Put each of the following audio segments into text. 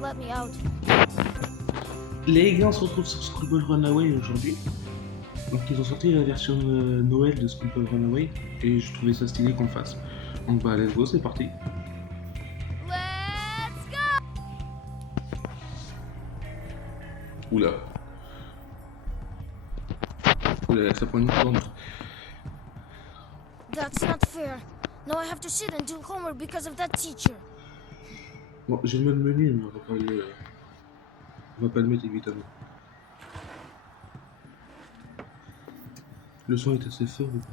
let me out. Les gars, on se retrouve sur Scrabble Runaway aujourd'hui. Donc ils ont sorti la version Noël de Scrabble Runaway et je trouvais ça stylé qu'on le fasse. Donc bah let's go, c'est parti. Let's go! Oula. Oula, ça prend une seconde. That's not fair. Now I have to sit and do homework because of that teacher. Bon, j'ai le mode menu, mais on va pas le mettre évidemment. Le son est assez fort ou pas?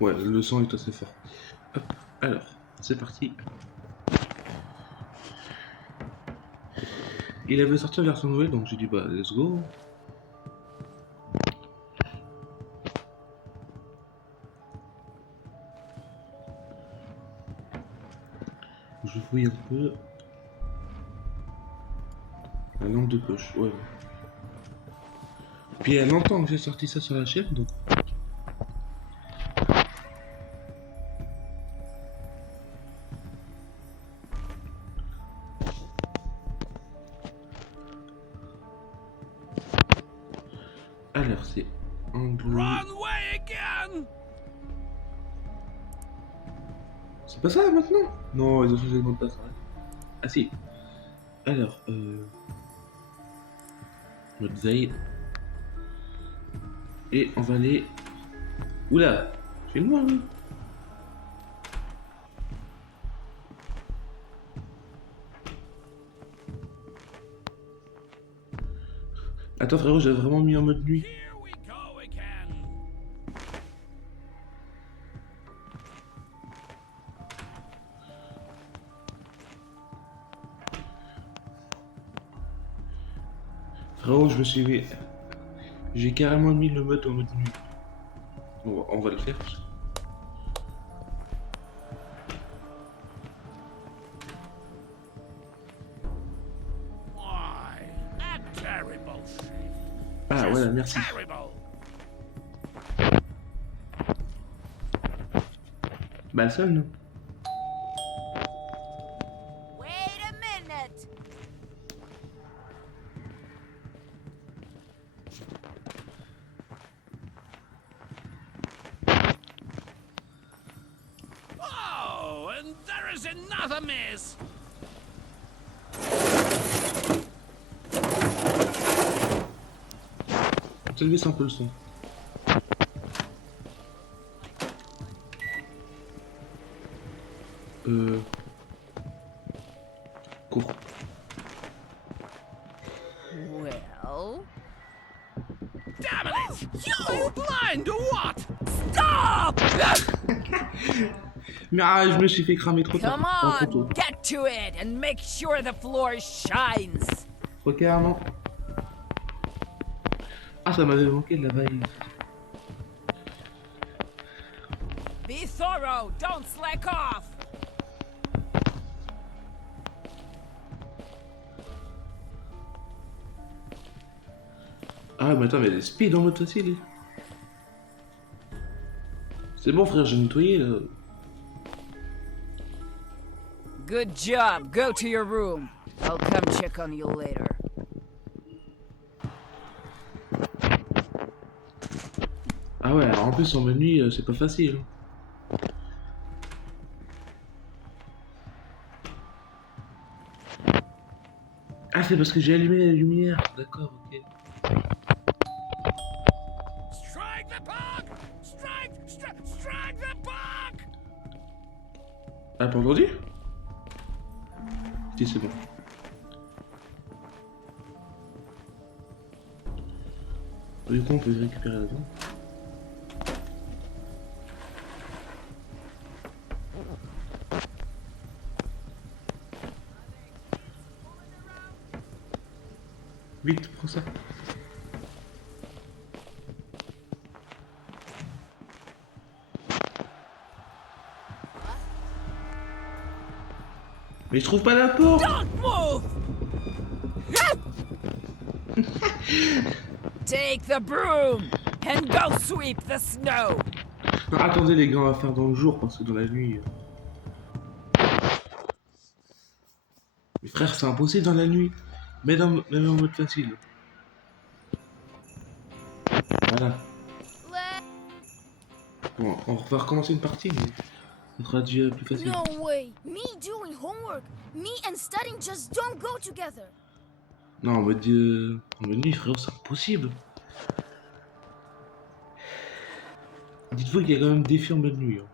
Ouais, le son est assez fort. Hop, alors, c'est parti. Il avait sorti la version Noël, donc j'ai dit bah let's go. Je fouille un peu. La lampe de poche, ouais. Puis il y a longtemps que j'ai sorti ça sur la chaîne, donc. Alors c'est anglais. Runway again! C'est pas ça maintenant? Non, ils ont changé de mot de passe. Ah si. Alors, mode veille. Et on va aller. Oula! C'est moi, oui! Attends, frérot, j'ai vraiment mis en mode nuit. Here we go again! Frérot, je me suis mis. J'ai carrément mis le mode en mode nuit. Bon, on va le faire. Why, a terrible shape. Ah, Just voilà, merci. Terrible. Bah, le seul, non? Wait a minute. Oh, and there is another miss. Ça baisse un peu le son. Court. Well, Damn it! You blind or what? Stop! Mais ah, je me suis fait cramer trop tard. Come Oh, trop tôt. on, get to it and make sure the floor shines. Trop carrément. Ah, ça m'avait manqué de la valise. Be thorough, don't slack off. Ah, mais attends, mais elle est speed en mode facile. C'est bon, frère, j'ai nettoyé là. Good job. Go to your room. I'll come check on you later. Ah ouais, alors en plus en menu, c'est pas facile. Ah, c'est parce que j'ai allumé la lumière. D'accord, ok. Strike the bug! Strike the bug! Ah, pas entendu? Si, c'est bon. Du coup, on peut récupérer la dent. Vite, prends ça. Mais je trouve pas la porte. Don't move! Take the broom and go sweep the snow. Non, attendez les gars, on va faire dans le jour parce que dans la nuit. Mais frère, c'est impossible dans la nuit. Même en mode facile. Voilà. Let... Bon, on va recommencer une partie, mais ça sera déjà plus facile. No way. Me doing homework. Me and studying just don't go together. Non, en mode nuit, frérot, c'est impossible. Dites-vous qu'il y a quand même des films en mode nuit. Hein.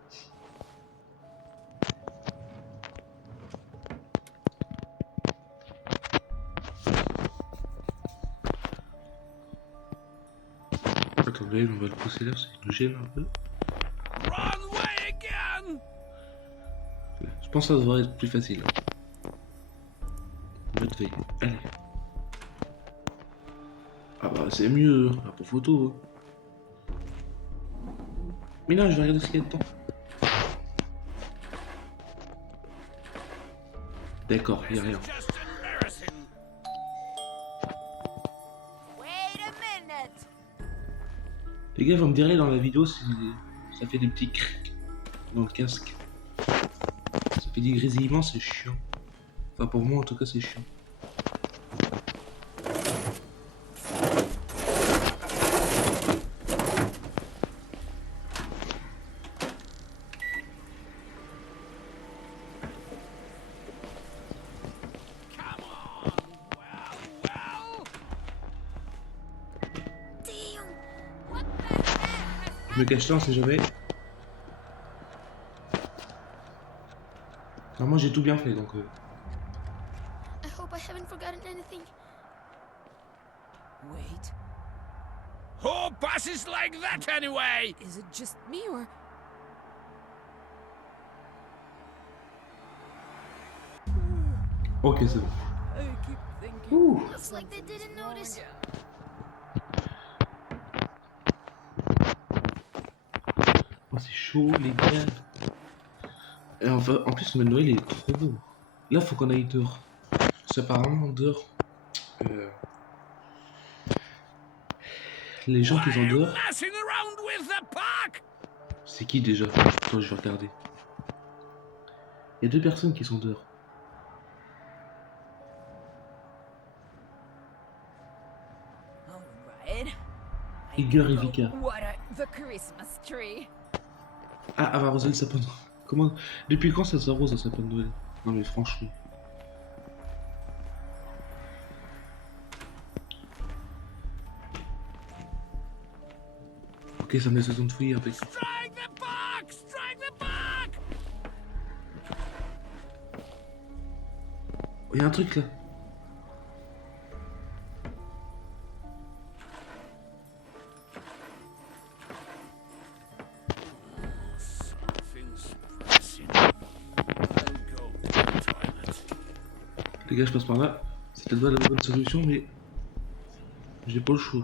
Attendez, on va le pousser là, ça nous gêne un peu. Wrong way again! Je pense que ça devrait être plus facile. Mode veille. Allez. Ah bah c'est mieux, hein, pour photo. Hein. Mais non, je vais regarder ce qu'il y a dedans. D'accord, il n'y a rien. Just embarrassing. Wait a minute. Les gars vont me dire dans la vidéo si ça fait des petits crics dans le casque. Ça fait des grésillements, c'est chiant. Enfin pour moi en tout cas c'est chiant. Come on. Well. Damn. What the heck? Je me cache là, on sait jamais. Alors moi j'ai tout bien fait donc... I hope I haven't forgotten anything. Wait, Who passes like that anyway? is it just me or... Ok c'est bon. I keep thinking... Ouh. Looks like they didn't notice. Oh, c'est chaud les gars. Et enfin, en plus le Noël il est trop beau. Là faut qu'on aille dehors. C'est apparemment dehors. euh, Les gens qui Why sont are you dehors. messing around with the park? C'est qui déjà? Attends, je vais regarder. Il y a deux personnes qui sont dehors. Alright. Igor et Vika. What a... the Christmas tree. Ah, elle va arroser le sapin de Noël. Comment? Depuis quand ça s'arrose un sapin de Noël? Non mais franchement. Ok, ça me laisse le temps de fouiller avec. Strike the park! Strike the park! Oh, il y a un truc là. Something's pressing. I'll go to the toilet. Les gars, je passe par là. C'est peut-être pas la bonne solution, mais j'ai pas le choix.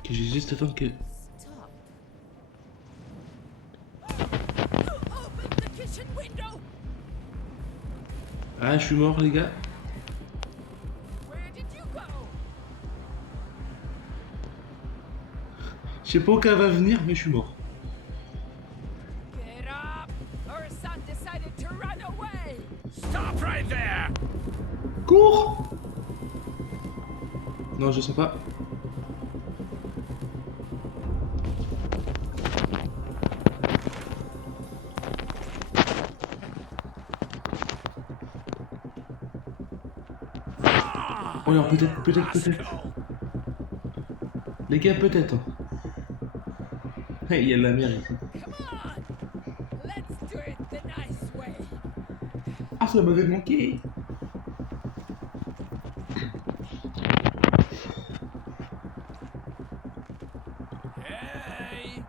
Ok, j'ai juste attendre que. Stop. Open the kitchen window! Ah, je suis mort, les gars. Where did you go? Je sais pas où qu'elle va venir, mais je suis mort. Get up! Our son decided to run away! Stop right there! Cours! Non, je sens pas. Oh, alors peut-être. Rascal. Les gars, peut-être. Il y a de la mer ici. Come on! Let's do it the nice way! Ah, ça m'avait manqué. Hey!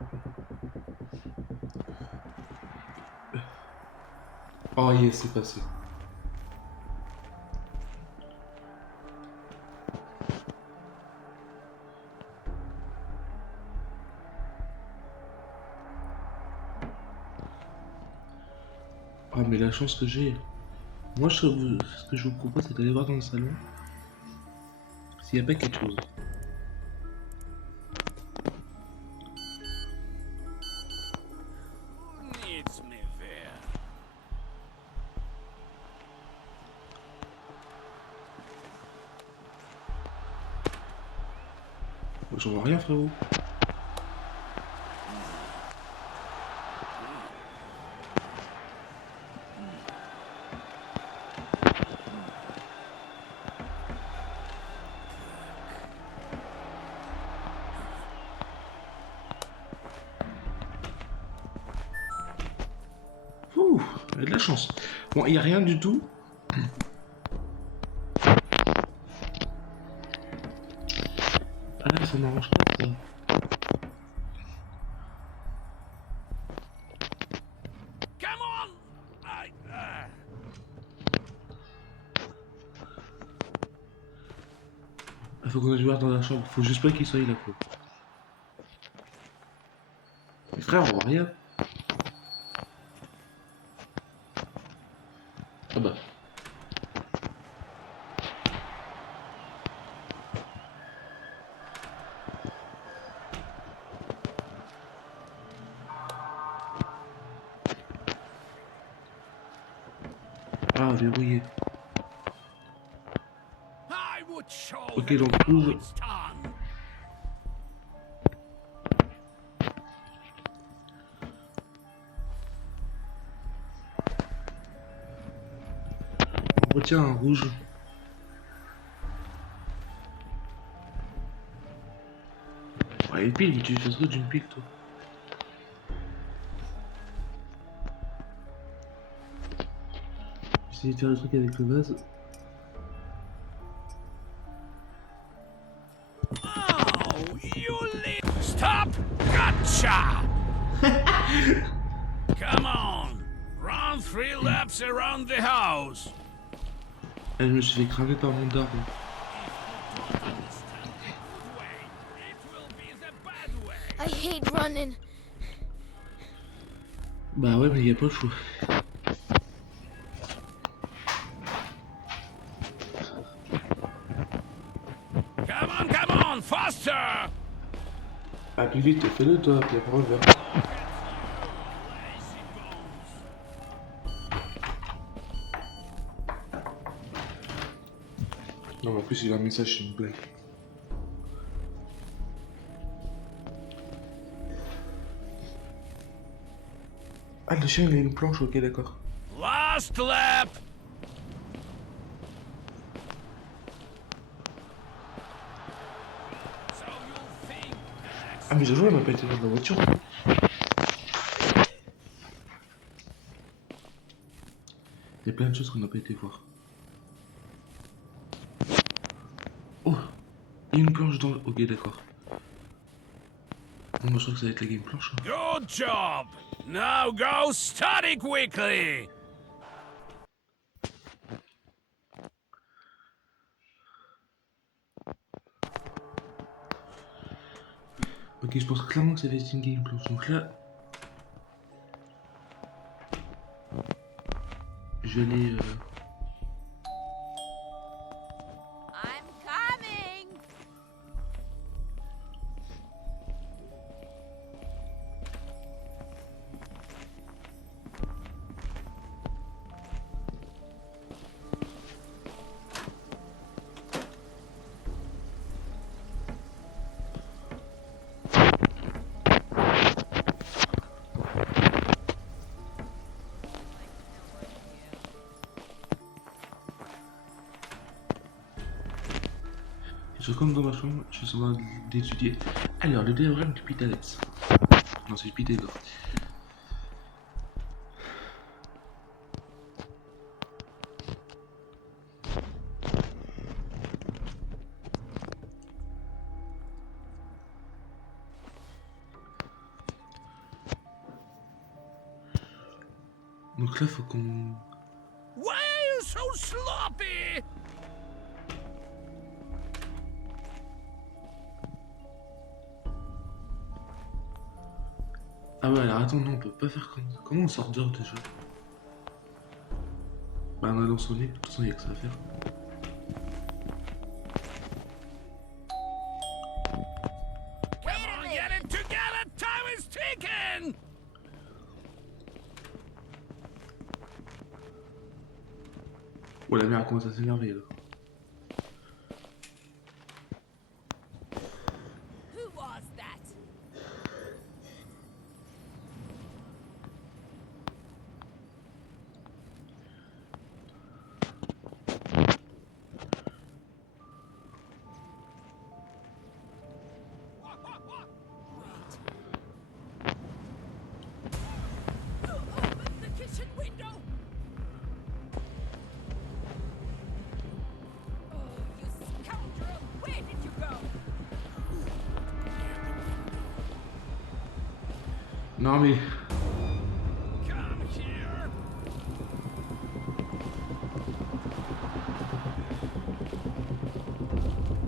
Oh, yes, c'est passé. Ah, mais la chance que j'ai. Moi, ce que je vous propose, c'est d'aller voir dans le salon s'il n'y a pas quelque chose. Who needs me there? J'en vois rien, frérot. Ouh, il y a de la chance. Bon, il n'y a rien du tout. Ah, ça m'arrange pas, ça. Come on! Il faut qu'on aille voir dans la chambre. Faut juste pas qu'il soit là, quoi. Mais frère, on voit rien. Ah bah. Ah, verrouillé. I would show Ok, them donc how ouvre. it's done. On retient un rouge. Ouais, une pile, mais tu fais ça d'une pile, toi. J'essaie de faire le truc avec le vase. Oh, you stop! Gotcha! Come on! Run 3 laps around the house! Elle je me suis fait cramer par mon daron. It will be the bad way! I hate running. Bah ouais, mais y a pas le choix. Come on, faster! Ah, plus vite, fais-le toi, puis après on le verra. Lazy bones. Non, mais en plus, il a un message, c'est une blague. Ah, le chien, il a une planche, ok, d'accord. Last lap! So you think Ah, mais Jojo, elle m'a pas été dans la voiture. Il y a plein de choses qu'on n'a pas été voir. Oh, il y a une planche dans le... Ok, d'accord. Bon, moi, je crois que ça va être la game planche. Hein. Good job! Now go study quickly! Ok, je pense clairement que ça va être une game planche. Donc là... Je vais aller... I'm coming! Je comme dans ma chambre, je suis en train d'étudier. Alors, le théorème du Pythagore. Non, c'est Pythagore. Donc là, faut qu'on... Why are you so sloppy? Ah ouais, alors attends, non, on peut pas faire comme ça. Comment on sort dehors déjà? Bah, on a dans son lit, de toute façon, il y a que ça à faire. Come on, get it together! Time is ticking! Oh, la mère commence à s'énerver là. Who was that? Who opened the kitchen window? Oh, you scoundrel! Where did you go? Non mais... Come here!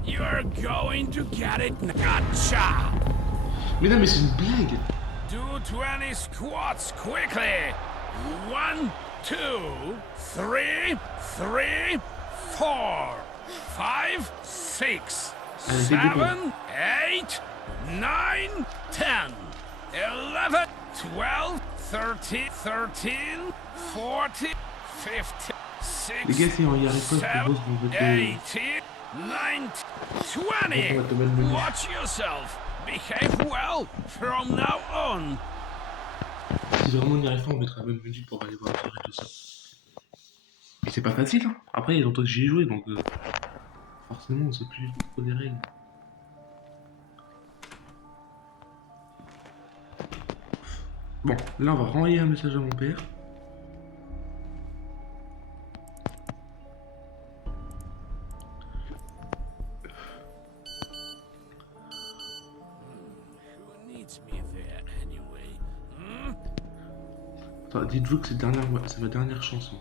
You're going to get it. Gotcha! Mais non mais c'est une blague. Do 20 squats quickly. 1, 2, 3, 3, 4, 5, 6, Allez, fais du bon. 7, 8, 9, 10, 11, 12, 13, 13, 14, 15, Les 16, gars, si on y arrive pas, je propose qu'on va te... 18, 19, On 20. va te mettre le menu. Watch yourself. Behave well from now on. Si vraiment on n'y arrive pas, on mettra même menu pour aller voir faire et tout ça. Et c'est pas facile, hein. Après, il y a longtemps que j'y ai joué, donc... forcément, on sait plus trop des règles. Bon, là, on va renvoyer un message à mon père. Who needs me there anyway? Hmm? Attends, dites-vous que c'est ma dernière chanson.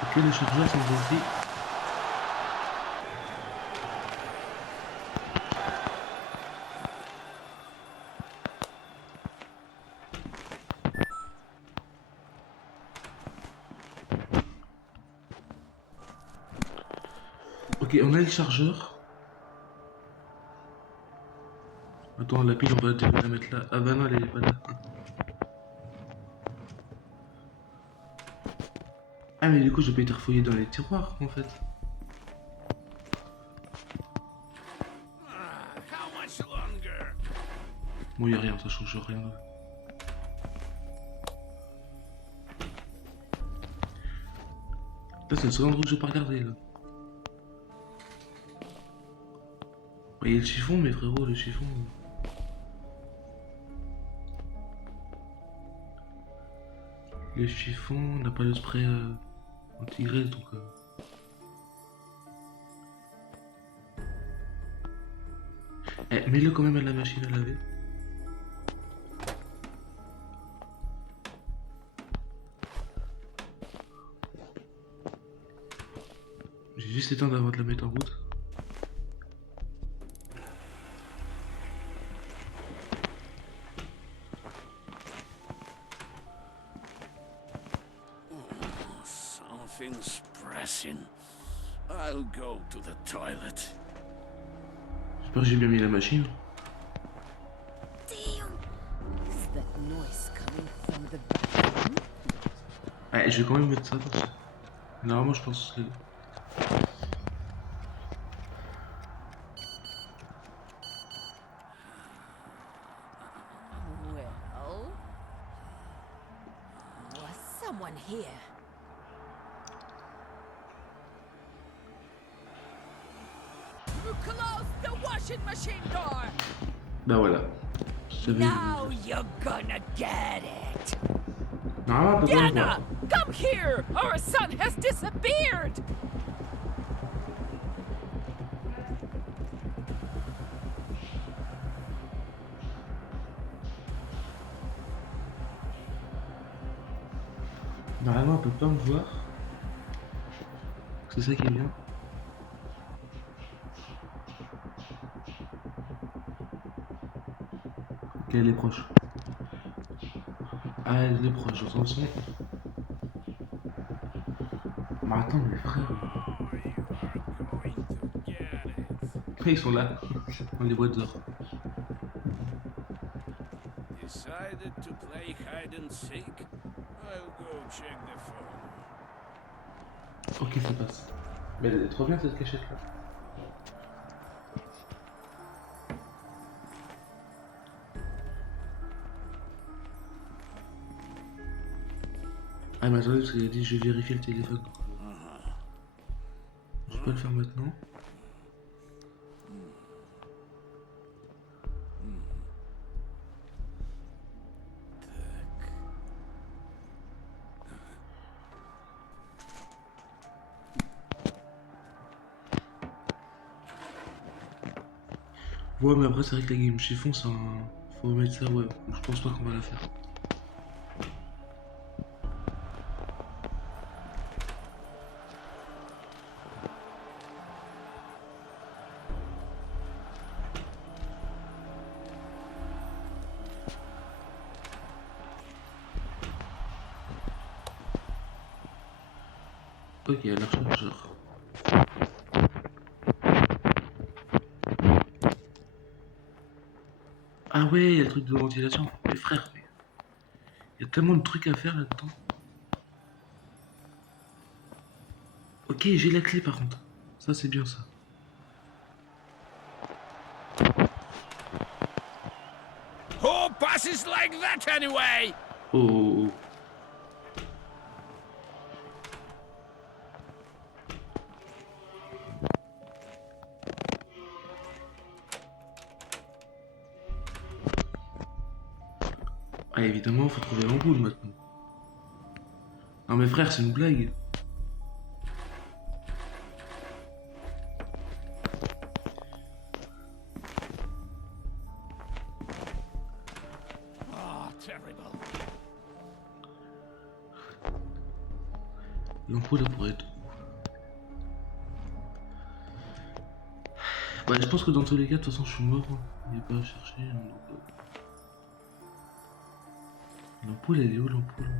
Ok, les chargeurs sont gentils. Ok, on a les chargeurs. Attends, la pile, on va la mettre là. Ah bah non, elle est pas là. Ah mais du coup, je peux être fouillé dans les tiroirs, en fait. How much longer? Bon, y'a rien, ça change rien. Là, c'est le seul endroit que je vais pas regarder, là. Il y a le chiffon, mais frérot, le chiffon... Le chiffon, on n'a pas le spray anti-graisse, donc... Eh, mets-le quand même à la machine à laver. J'ai juste éteint avant de la mettre en route. Something's pressing. I'll go to the toilet. J'espère que j'ai bien mis la machine. Damn. Is that noise coming from the bathroom? Eh, je vais quand même mettre ça parce que... Normalement, je pense que... Well, was someone here? You close the washing machine door! Bah voilà. J'avais... Now you're gonna get it! Normalement, on peut pas le Diana, voir. come here! Our son has disappeared! Normalement, on peut pas me voir. C'est ça qui est bien. Ok, elle est proche. Ah, elle est proche, j'entends le son. Mais attends, mes frères. Oh, you are going to get it. Ils sont là. On les voit dehors. Decided to play hide and seek? I'll go check the phone. Ok, ça passe. Mais elle est trop bien cette cachette là. Ah, mais attendez, parce qu'il a dit je vais vérifier le téléphone. Je peux pas le faire maintenant. Ouais, mais après, c'est vrai que la game chiffon, c'est un. Faut remettre ça, ouais. Je pense pas qu'on va la faire. Ok, l'archangeur. Ah ouais, il y a le truc de ventilation. Mais frère, mais il y a tellement de trucs à faire là-dedans. Ok, j'ai la clé par contre. Ça, c'est bien ça. Who passes like that anyway? Oh, oh, oh. Ah, évidemment, faut trouver l'ampoule maintenant. Non, mais frère, c'est une blague. Oh, terrible. L'ampoule, elle pourrait être. Bah, je pense que dans tous les cas, de toute façon, je suis mort. Il n'y a pas à chercher. Hein, donc, l'ampoule, elle est où l'ampoule?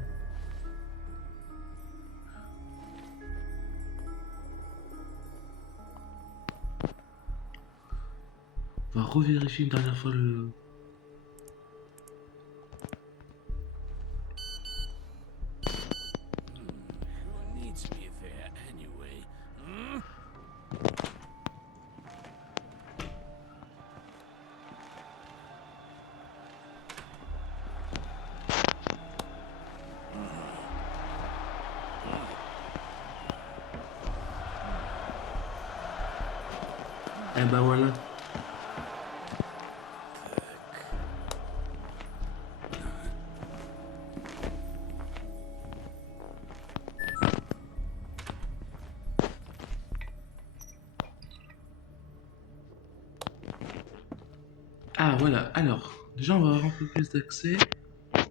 On va revérifier une dernière fois le. Who needs me there anyway? Hmm? Eh bah voilà. Ah voilà, alors, déjà on va avoir un peu plus d'accès. Come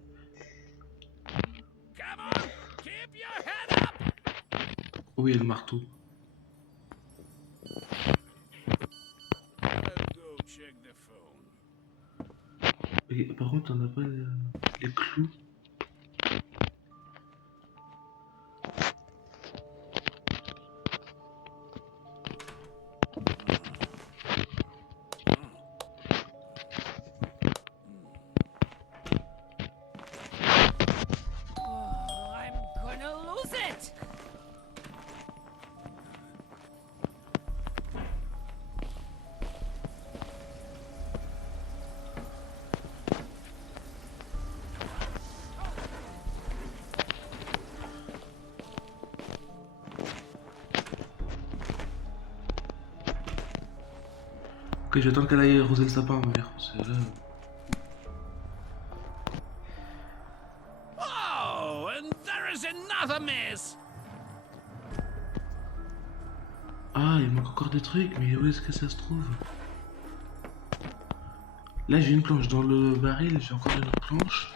on, keep your head up. Oui, le marteau. I'll go check the phone. Et, par contre, on n'a pas les clous. Oh, I'm gonna lose it! Ok, j'attends qu'elle aille arroser le sapin, ma mère. Parce que là... Oh, and there is another miss. Ah, il manque encore des trucs, mais où est-ce que ça se trouve? Là, j'ai une planche dans le baril, j'ai encore une autre planche.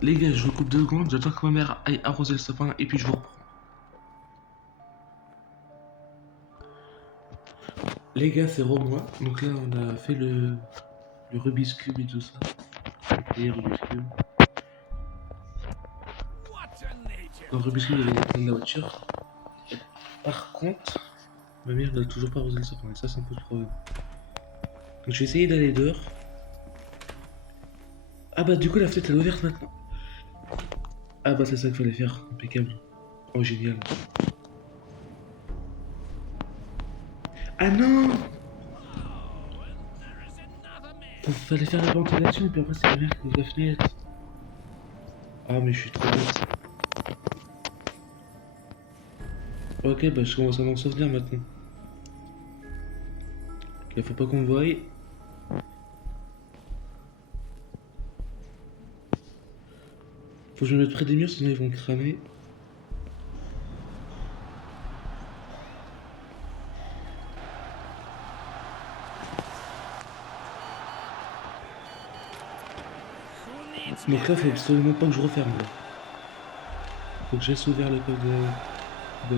Les gars, je vous coupe 2 secondes, j'attends que ma mère aille arroser le sapin et puis je vous reprends. Les gars, c'est Romois. Donc là, on a fait le Rubik's Cube et tout ça. Et Rubik's Cube. What a nature! Dans le Rubik's Cube, il y avait les clés de la voiture. Par contre, ma mère n'a toujours pas arrosé le sapin. Et ça, c'est un peu le problème. Donc je vais essayer d'aller dehors. Ah bah du coup, la fenêtre, elle est ouverte maintenant. Ah bah c'est ça qu'il fallait faire. Impeccable. Oh, génial. Ah non! There is another man! Fallait faire la ventilation et puis après, c'est ma mère qui ouvre la fenêtre. Ah, mais je suis trop bête. Ok, bah je commence à m'en souvenir maintenant. Ok, faut pas qu'on me voie. Faut que je me mette près des murs, sinon ils vont cramer. Who needs Donc là, faut me? absolument pas que je referme. Là. Faut que j'aille ouvert le code de-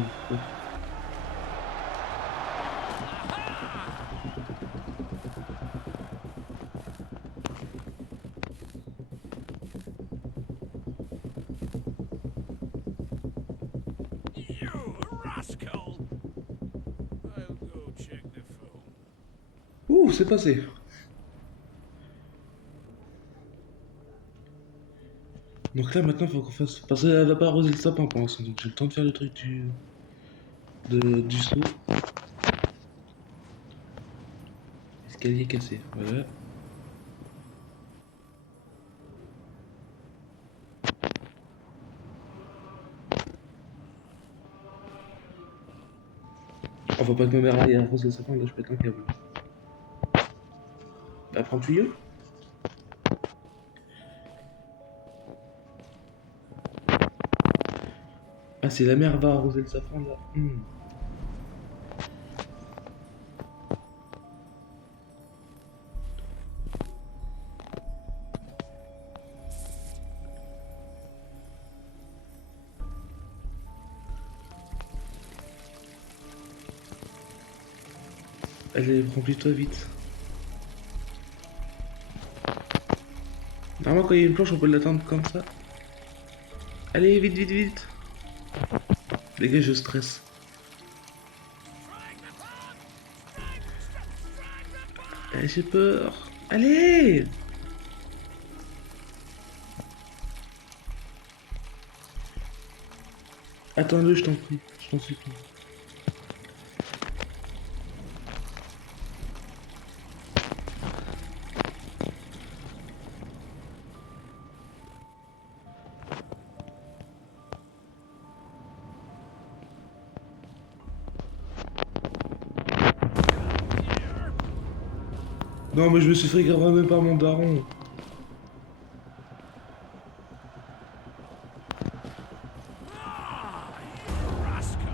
You rascal! I'll go check the phone. Ouh, c'est passé. Donc là, maintenant, faut qu'on fasse. Parce qu'elle va pas arroser le sapin pour l'instant, donc j'ai le temps de faire le truc du saut. Escalier cassé, voilà. Oh, faut pas que ma mère aille arroser le sapin, là, je pète un câble. Bah, prends le tuyau. Ah, si la mère va arroser le sapin, là. Allez, remplis-toi vite. Normalement, quand il y a une planche, on peut l'attendre comme ça. Allez, vite, vite, vite. Les gars, je stresse. J'ai peur. Allez! Attends-le, je t'en prie. Je t'en supplie. Non, mais je me suis fait grave même par mon daron. Ah, you rascal!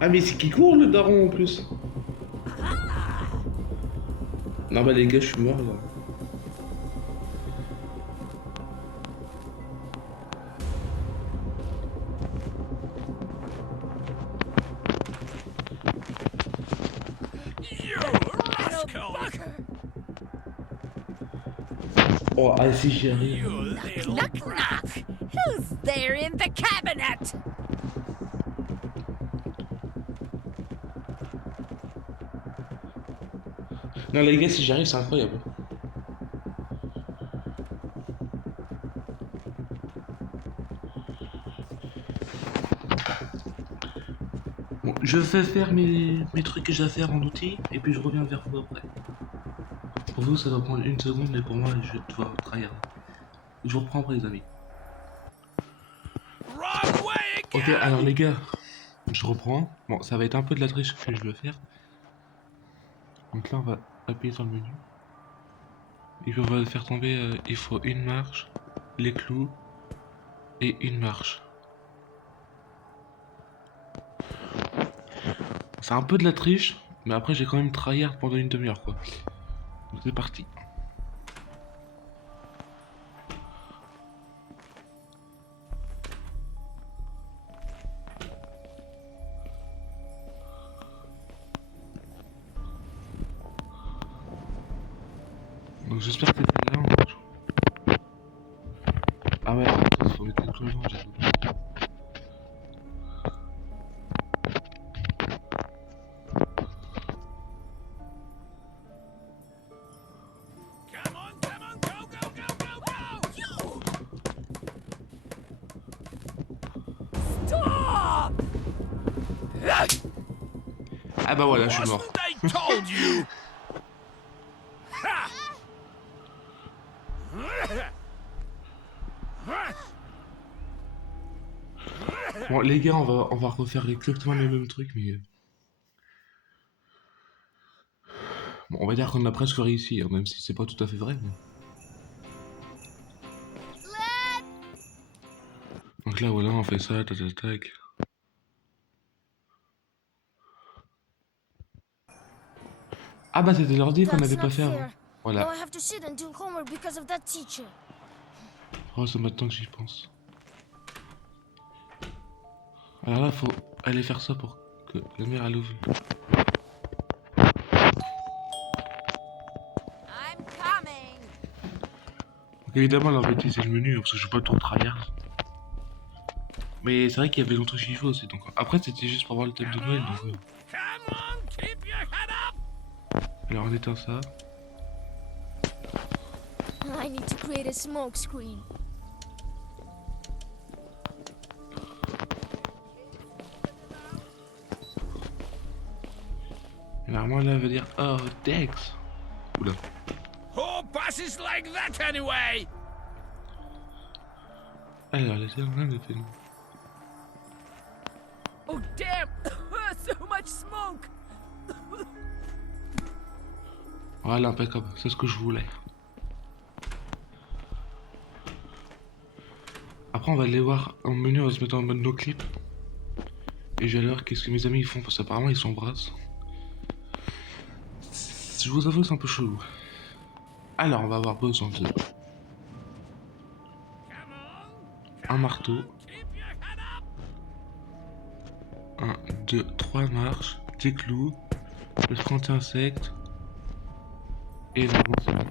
Ah, mais c'est qui court le daron en plus. Non, bah les gars, je suis mort là. You rascal! Oh, ah, si j'y arrive. You little Knock, brat! knock. Who's there in the cabinet? Non, les gars, si j'y arrive, c'est incroyable. Bon, je vais faire mes trucs que j'ai à faire en outil, et puis je reviens vers vous après. Pour vous, ça va prendre une seconde, mais pour moi, je vais devoir trahir. Je vous reprends après, les amis. Wrong way Ok, again! alors les gars, je reprends. Bon, ça va être un peu de la triche que je veux faire. Donc là, on va appuyer sur le menu. Et puis on va faire tomber, il faut une marche, les clous, et une marche. C'est un peu de la triche, mais après j'ai quand même tryhard pendant une demi-heure quoi. Donc c'est parti. j'espère que c'était là en fait. Ah ouais, attends, faut mettre le cloison, j'ai oublié. Come on, go, go, go, go, go! Stop! Ah bah voilà, je suis mort. Wasn't I told you? Ha! Bon les gars, on va refaire exactement les mêmes trucs, mais... Bon, on va dire qu'on a presque réussi, hein, même si c'est pas tout à fait vrai. Mais... Donc là, voilà, on fait ça, tac, tac, tac. Ah bah c'était l'ordi qu'on That's n'avait pas not fait avant. fair. Now Voilà. I have to sit and do homework because of that teacher. Oh, c'est maintenant que j'y pense. Alors là, faut aller faire ça pour que la mère elle ouvre. I'm coming. Donc évidemment, la vérité, c'est le menu, parce que je joue pas trop tryhard. Mais c'est vrai qu'il y avait l'autre chiffre aussi, donc... Après, c'était juste pour voir le thème de Noël, donc... Come on, keep your head up! Alors, on éteint ça. I need to create a smoke screen. Et normalement, là, elle va dire... Oh, Dex. Oula. Who passes like that anyway? Alors, elle était en train de faire... Oh damn! So much smoke. Voilà, impeccable. C'est ce que je voulais. Après, on va aller voir en menu, on va se mettre en mode no clip. Et je vais aller voir qu'est-ce que mes amis ils font, parce qu'apparemment ils s'embrassent. Je vous avoue que c'est un peu chelou. Alors, on va avoir besoin de... un marteau. Keep your head up! 1, 2, 3 marches, des clous, le 30 insectes. Et vraiment c'est bon.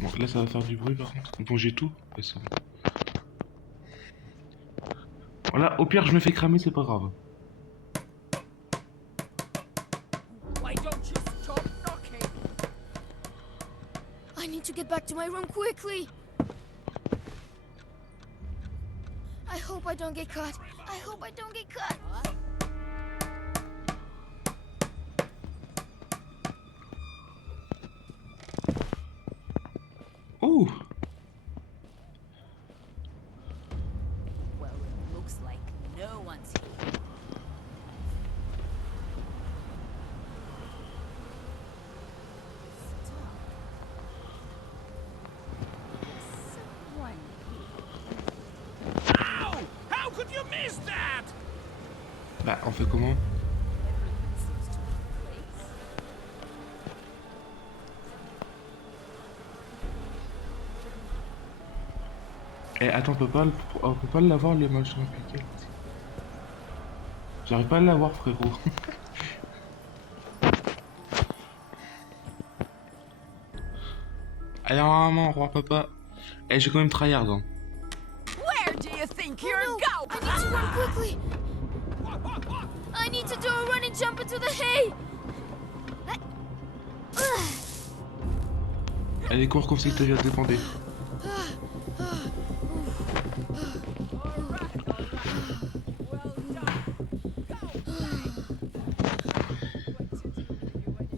Bon, là ça va faire du bruit par contre. Bon, j'ai tout. Ouais, c'est bon. Voilà, au pire je me fais cramer, c'est pas grave. Why don't you stop knocking? I need to get back to my room quickly. I hope I don't get caught. I hope I don't get caught. Oh! Well, it looks like no one's here. Stop. There's someone here. Ow! How could you miss that? Bah, on fait comment? Everything seems to be in place. Eh, attends, on peut pas l'avoir les machins piqués. J'arrive pas à l'avoir, frérot. Alors, maman, roi papa. Eh, j'ai quand même tryhard, hein. Where do you think Oh you're no! going? I need to run quickly. I need to do a running jump into the hay. Allez, cours comme si tu viens de dépendre.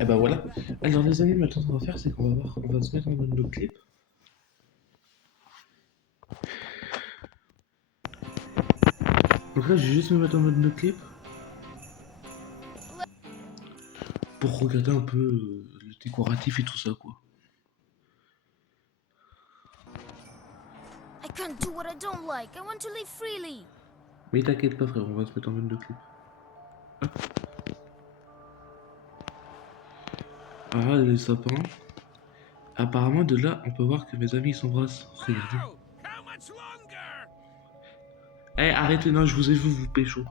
Et bah voilà. Alors les amis, maintenant ce qu'on va faire, c'est qu'on va voir, on va se mettre en mode no clip. Donc là, je vais juste me mettre en mode no clip pour regarder un peu le décoratif et tout ça, quoi. I can't do what I don't like. I want to live freely. Mais t'inquiète pas, frère, on va se mettre en mode no clip. Ah, les sapins. Apparemment, de là, on peut voir que mes amis ils s'embrassent. Regardez. Ow! Eh, arrêtez, non, je vous ai vu vous pécho.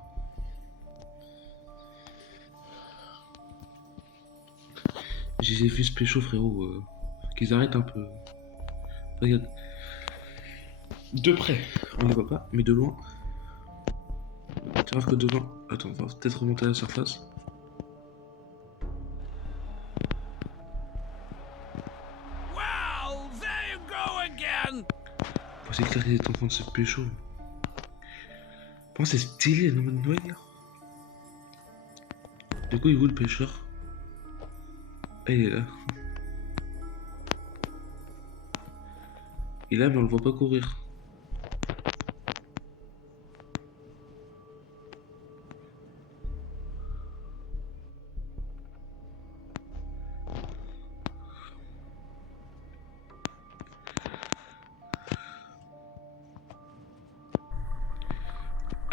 J'ai vu ce pécho, frérot. Qu'ils arrêtent un peu. Regarde. De près, on ne voit pas, mais de loin. Tu vois que de loin. Attends, on va peut-être remonter à la surface. Well, there you go again. C'est clair qu'il est en train de se pécho. Bon, c'est stylé, le mode Noël là. Du coup, il est où le pêcheur? Ah, il est là. Il est là, mais on le voit pas courir.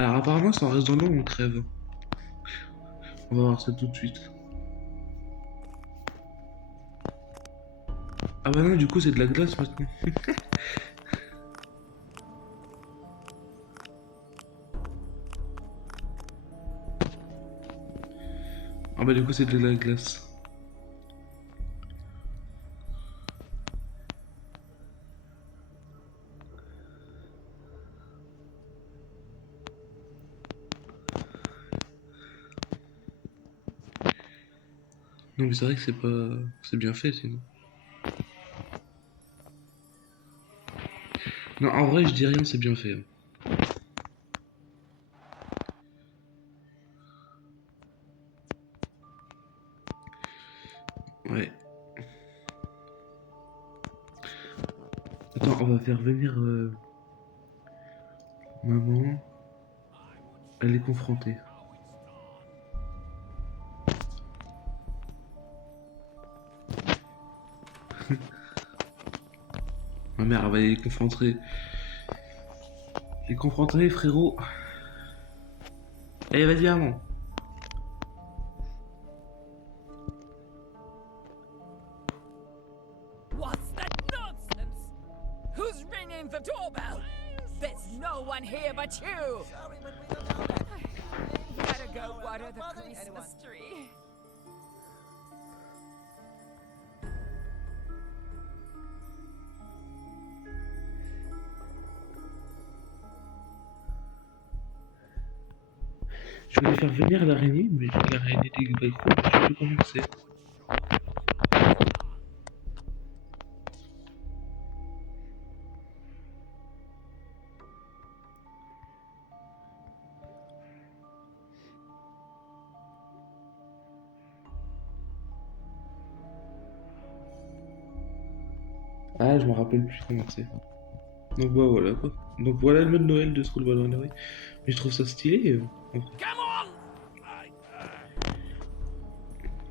Alors, apparemment, si on reste dans l'eau, on crève. On va voir ça tout de suite. Ah bah non, du coup, c'est de la glace maintenant. Ah bah du coup, c'est de la glace. Non mais c'est vrai que c'est pas... C'est bien fait sinon. Non, en vrai, je dis rien, c'est bien fait. Ouais. Attends, on va faire venir maman. Elle est confrontée. Ma mère, elle va les confronter. Les confronter, frérot. Allez, vas-y, maman. What's that nonsense? Who's ringing the doorbell? There's no one here but you. Sorry, but we don't know that. Gotta go water the Christmas tree. Je voulais faire venir l'araignée, mais l'araignée des balcons, je sais plus comment c'est. Ah, je me rappelle plus comment c'est. Donc bah, voilà quoi. Donc voilà le mode Noël de School Ball Runaway. Mais je trouve ça stylé. En vrai. Come on.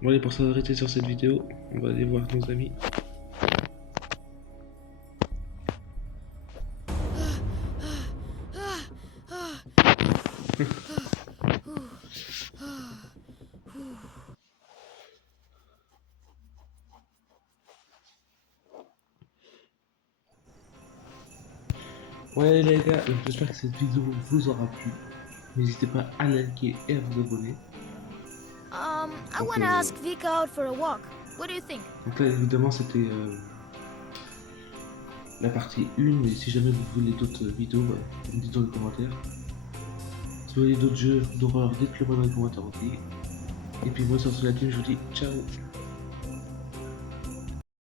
Bon allez, pour s'arrêter sur cette vidéo, on va aller voir nos amis. Ouais les gars, j'espère que cette vidéo vous aura plu. N'hésitez pas à liker et à vous abonner. I want to ask Vika out for a walk. What do you think? Donc là évidemment c'était la partie 1, mais si jamais vous voulez d'autres vidéos, bah, vous me dites dans les commentaires. Si vous voulez d'autres jeux d'horreur, dites-le moi dans les commentaires aussi. Et puis moi sur la team, je vous dis ciao.